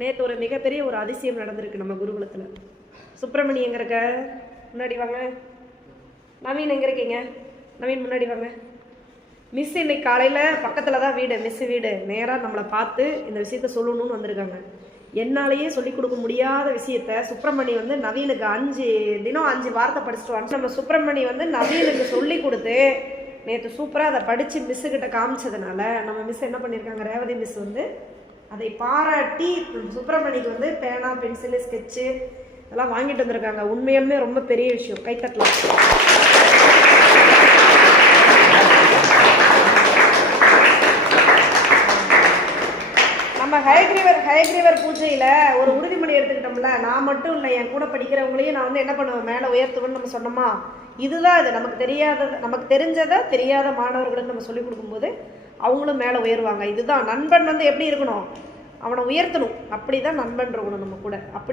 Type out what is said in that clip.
நேற்று ஒரு மிகப்பெரிய ஒரு அதிசயம் நடந்திருக்கு நம்ம குருகுலத்தில். சுப்பிரமணி எங்கே இருக்க? முன்னாடி வாங்க. நவீன் எங்கே இருக்கீங்க? நவீன் முன்னாடி வாங்க. மிஸ் இன்னைக்கு காலையில் பக்கத்தில் தான் வீடு, மிஸ் வீடு. நேராக நம்மளை பார்த்து இந்த விஷயத்த சொல்லணும்னு வந்திருக்காங்க. என்னாலேயே சொல்லிக் கொடுக்க முடியாத விஷயத்த சுப்பிரமணி வந்து நவீனுக்கு 5 தினம் 5 வார்த்தை படிச்சுட்டு வாங்க. நம்ம சுப்பிரமணி வந்து நவீனுக்கு சொல்லி கொடுத்து நேற்று சூப்பராக அதை படித்து மிஸ்ஸுக்கிட்ட காமிச்சதுனால நம்ம மிஸ் என்ன பண்ணியிருக்காங்க, ரேவதி மிஸ் வந்து அதை பாராட்டி சுப்பிரமணிக்கு வந்து பேனா, பென்சிலு, ஸ்கெட்சு இதெல்லாம் வாங்கிட்டு வந்திருக்காங்க. உண்மையுமே ரொம்ப பெரிய விஷயம். கைத்தட்டலாம். நம்ம ஹயக்ரீவர் பூஜையில் ஒரு உறுதிமொழி எடுத்துக்கிட்டோம்ல, நான் மட்டும் இல்லை, என் கூட படிக்கிறவங்களையும் நான் வந்து என்ன பண்ணுவேன், மேலே உயர்த்துவேன்னு நம்ம சொன்னோமா. இதுதான் இது. நமக்கு தெரிஞ்சதை தெரியாத மாணவர்களுக்கு நம்ம சொல்லிக் கொடுக்கும்போது அவங்களும் மேலே உயர்வாங்க. இதுதான் நண்பன் வந்து எப்படி இருக்கணும், அவனை உயர்த்தணும். அப்படி தான் நண்பன் இருக்கணும் நம்ம கூட. அப்படி